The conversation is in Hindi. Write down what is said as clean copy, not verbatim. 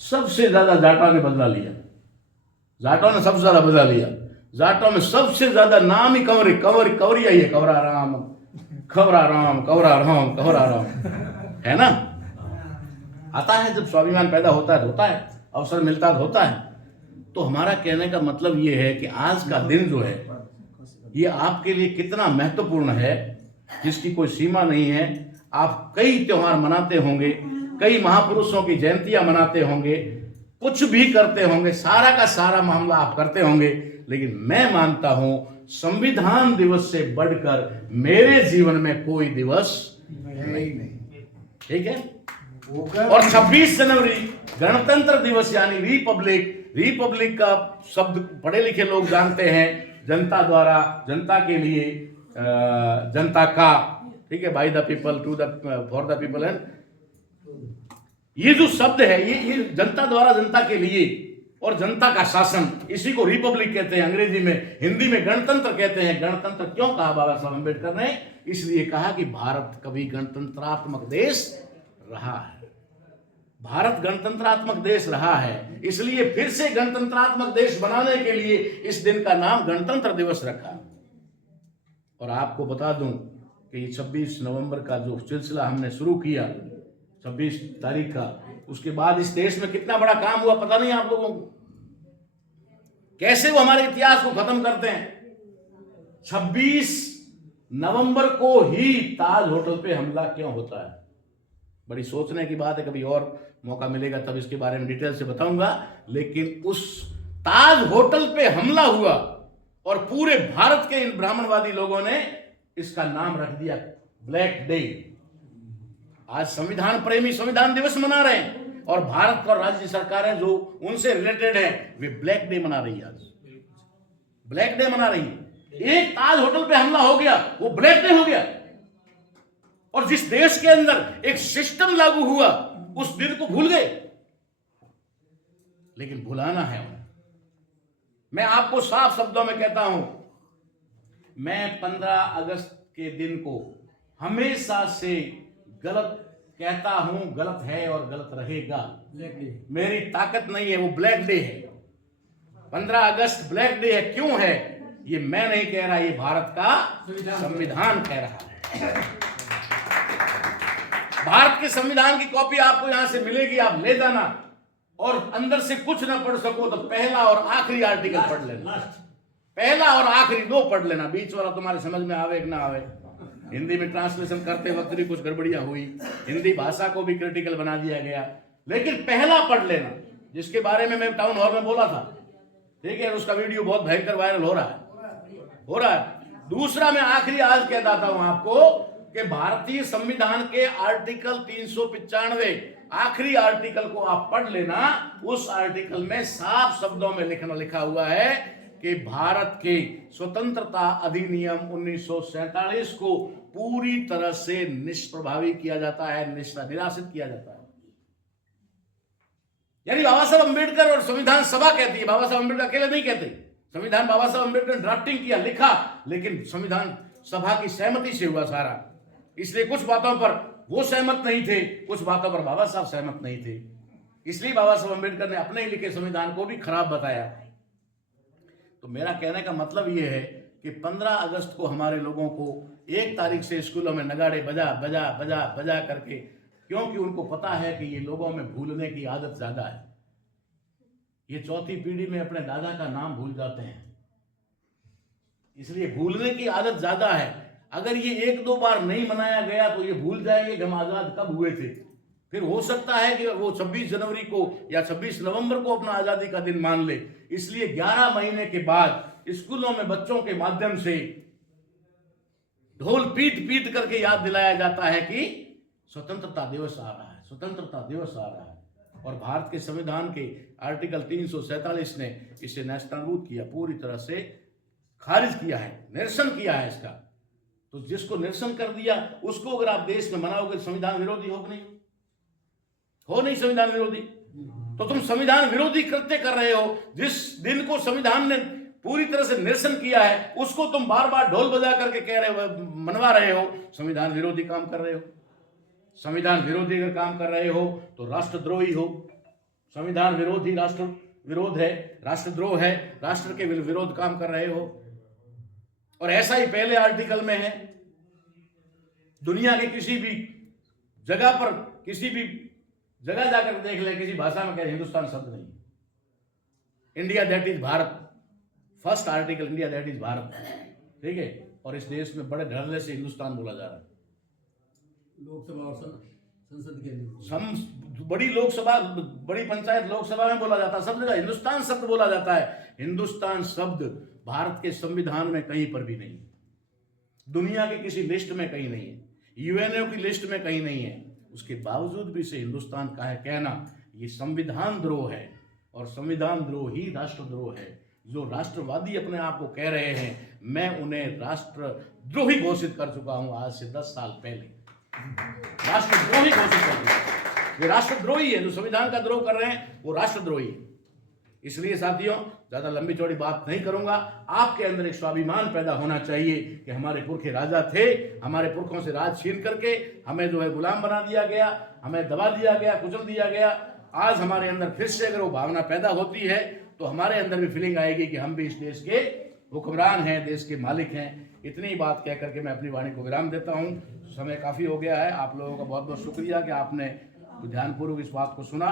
सबसे ज्यादा जाटों ने बदला लिया, जाटों ने सबसे ज्यादा बदला लिया। जाटों में सबसे ज्यादा नाम ही कंवरिया ही है, कंवरा राम कंवरा राम कंवरा राम कंवरा राम, है ना। आता है जब स्वाभिमान पैदा होता है तो होता है, अवसर मिलता है तो होता है। तो हमारा कहने का मतलब ये है कि आज का दिन जो है ये आपके लिए कितना महत्वपूर्ण है जिसकी कोई सीमा नहीं है। आप कई त्योहार मनाते होंगे, कई महापुरुषों की जयंतियां मनाते होंगे, कुछ भी करते होंगे, सारा का सारा मामला आप करते होंगे, लेकिन मैं मानता हूं संविधान दिवस से बढ़कर मेरे जीवन में कोई दिवस नहीं। ठीक है। और 26 जनवरी गणतंत्र दिवस यानी रिपब्लिक का शब्द पढ़े लिखे लोग जानते हैं, जनता द्वारा, जनता के लिए, जनता का, ठीक है, by the people to the for the people. And ये जो शब्द है ये जनता द्वारा जनता के लिए और जनता का शासन, इसी को रिपब्लिक कहते हैं अंग्रेजी में, हिंदी में गणतंत्र कहते हैं। गणतंत्र क्यों कहा बाबा साहब अम्बेडकर ने? इसलिए कहा कि भारत कभी गणतंत्रात्मक देश रहा है, भारत गणतंत्रात्मक देश रहा है, इसलिए फिर से गणतंत्रात्मक देश बनाने के लिए इस दिन का नाम गणतंत्र दिवस रखा। और आपको बता दूं कि 26 नवंबर का जो सिलसिला हमने शुरू किया 26 तारीख का, उसके बाद इस देश में कितना बड़ा काम हुआ पता नहीं आप लोगों को। कैसे वो हमारे इतिहास को खत्म करते हैं। 26 नवंबर को ही ताज होटल पे हमला क्यों होता है, बड़ी सोचने की बात है। कभी और मौका मिलेगा तब इसके बारे में डिटेल से बताऊंगा। लेकिन उस ताज होटल पे हमला हुआ और पूरे भारत के इन ब्राह्मणवादी लोगों ने इसका नाम रख दिया ब्लैक डे। आज संविधान प्रेमी संविधान दिवस मना रहे हैं और भारत और राज्य सरकारें जो उनसे रिलेटेड है वे ब्लैक डे मना रही है, आज ब्लैक डे मना रही है। एक ताज होटल पे हमला हो गया, वो ब्लैक डे हो गया। और जिस देश के अंदर एक सिस्टम लागू हुआ उस दिन को भूल गए, लेकिन भुलाना है उन्हें। मैं आपको साफ शब्दों में कहता हूं, मैं 15 अगस्त के दिन को हमेशा से गलत कहता हूं, गलत है और गलत रहेगा। मेरी ताकत नहीं है, वो ब्लैक डे है। 15 अगस्त ब्लैक डे है। क्यों है ये मैं नहीं कह रहा, ये भारत का संविधान कह रहा है। भारत के संविधान की कॉपी आपको यहां से मिलेगी, आप ले जाना, और अंदर से कुछ ना पढ़ सको तो पहला और आखिरी आर्टिकल पढ़ लेना, पहला और आखिरी 2 पढ़ लेना, बीच वाला तुम्हारे समझ में आवे कि ना आवे। हिंदी में ट्रांसलेशन करते वक्त भी कुछ गड़बड़ियां हुई, हिंदी भाषा को भी क्रिटिकल बना दिया गया, लेकिन पहला पढ़ लेना, जिसके बारे में मैं टाउन हॉल में बोला था। ठीक है, उसका वीडियो बहुत भयंकर वायरल हो रहा है। दूसरा मैं आखिरी आज कह देता हूं आपको कि भारतीय संविधान के आर्टिकल 395 आखिरी आर्टिकल को आप पढ़ लेना। उस आर्टिकल में साफ शब्दों में लिखा हुआ है कि भारत के स्वतंत्रता अधिनियम 1947 को पूरी तरह से निष्प्रभावी किया जाता है, निराशित किया जाता है। यानी बाबा साहब अम्बेडकर और संविधान सभा कहती है, बाबा साहब अम्बेडकर अकेले नहीं कहते। संविधान बाबा साहब अम्बेडकर ने ड्राफ्टिंग किया, लिखा, लेकिन संविधान सभा की सहमति से हुआ सारा। इसलिए कुछ बातों पर वो सहमत नहीं थे, कुछ बातों पर बाबा साहब सहमत नहीं थे। इसलिए बाबा साहब अम्बेडकर ने अपने ही लिखे संविधान को भी खराब बताया। तो मेरा कहने का मतलब ये है कि 15 अगस्त को हमारे लोगों को 1 तारीख से स्कूलों में नगाड़े बजा करके, क्योंकि उनको पता है कि ये लोगों में भूलने की आदत ज्यादा है। ये चौथी पीढ़ी में अपने दादा का नाम भूल जाते हैं, इसलिए भूलने की आदत ज्यादा है। अगर ये 1-2 बार नहीं मनाया गया तो ये भूल जाएंगे कि हम आजाद कब हुए थे। फिर हो सकता है कि वो 26 जनवरी को या 26 नवंबर को अपना आजादी का दिन मान ले। इसलिए 11 महीने के बाद स्कूलों में बच्चों के माध्यम से ढोल पीट करके याद दिलाया जाता है कि स्वतंत्रता दिवस आ रहा है, स्वतंत्रता दिवस आ रहा है। और भारत के संविधान के आर्टिकल 347 ने इसे नेस्तनाबूद किया, पूरी तरह से खारिज किया है, निरसन किया है इसका। तो जिसको निरसन कर दिया उसको अगर आप देश में मनाओगे, संविधान विरोधी हो नहीं? हो नहीं संविधान विरोधी? तो तुम संविधान विरोधी कृत्य कर रहे हो। जिस दिन को संविधान ने पूरी तरह से निरसन किया है उसको तुम बार बार ढोल बजा करके कह रहे हो, मनवा रहे हो, संविधान विरोधी काम कर रहे हो। संविधान विरोधी अगर काम कर रहे हो तो राष्ट्रद्रोही हो। संविधान विरोधी राष्ट्र विरोध है, राष्ट्रद्रोह है, राष्ट्र के विरोध काम कर रहे हो। और ऐसा ही पहले आर्टिकल में है, दुनिया के किसी भी जगह पर, किसी भी जगह जाकर देख ले, किसी भाषा में कहे हिंदुस्तान शब्द नहीं। India that is Bharat, first article, India that is Bharat, ठीक है। और इस देश में बड़े धड़ल्ले से हिंदुस्तान बोला जा रहा है। लोकसभा और संसद के लिए बड़ी लोकसभा, बड़ी पंचायत लोकसभा में बोला जाता है, सब जगह हिंदुस्तान शब्द बोला जाता है। हिंदुस्तान शब्द भारत के संविधान में कहीं पर भी नहीं, दुनिया की किसी लिस्ट में कहीं नहीं है, यूएनओ की लिस्ट में कहीं नहीं है। उसके बावजूद भी से हिंदुस्तान का है कहना, ये संविधान द्रोह है। और संविधान द्रोह ही राष्ट्रद्रोह है। जो राष्ट्रवादी अपने आप को कह रहे हैं, मैं उन्हें राष्ट्रद्रोही घोषित कर चुका हूं आज से 10 साल पहले। राष्ट्रद्रोही घोषित कर दिया। ये राष्ट्रद्रोही है, जो संविधान का द्रोह कर रहे हैं वो राष्ट्रद्रोही है। इसलिए साथियों, ज्यादा लंबी चौड़ी बात नहीं करूंगा। आपके अंदर एक स्वाभिमान पैदा होना चाहिए कि हमारे पुरखे राजा थे, हमारे पुरखों से राज छीन करके हमें जो है गुलाम बना दिया गया, हमें दबा दिया गया, कुचल दिया गया। आज हमारे अंदर फिर से अगर वो भावना पैदा होती है तो हमारे अंदर भी फीलिंग आएगी कि हम भी इस देश के हुक्मरान हैं, देश के मालिक हैं। इतनी बात कह करके मैं अपनी वाणी को विराम देता हूं। समय काफी हो गया है। आप लोगों का बहुत बहुत शुक्रिया कि आपने ध्यानपूर्वक इस बात को सुना।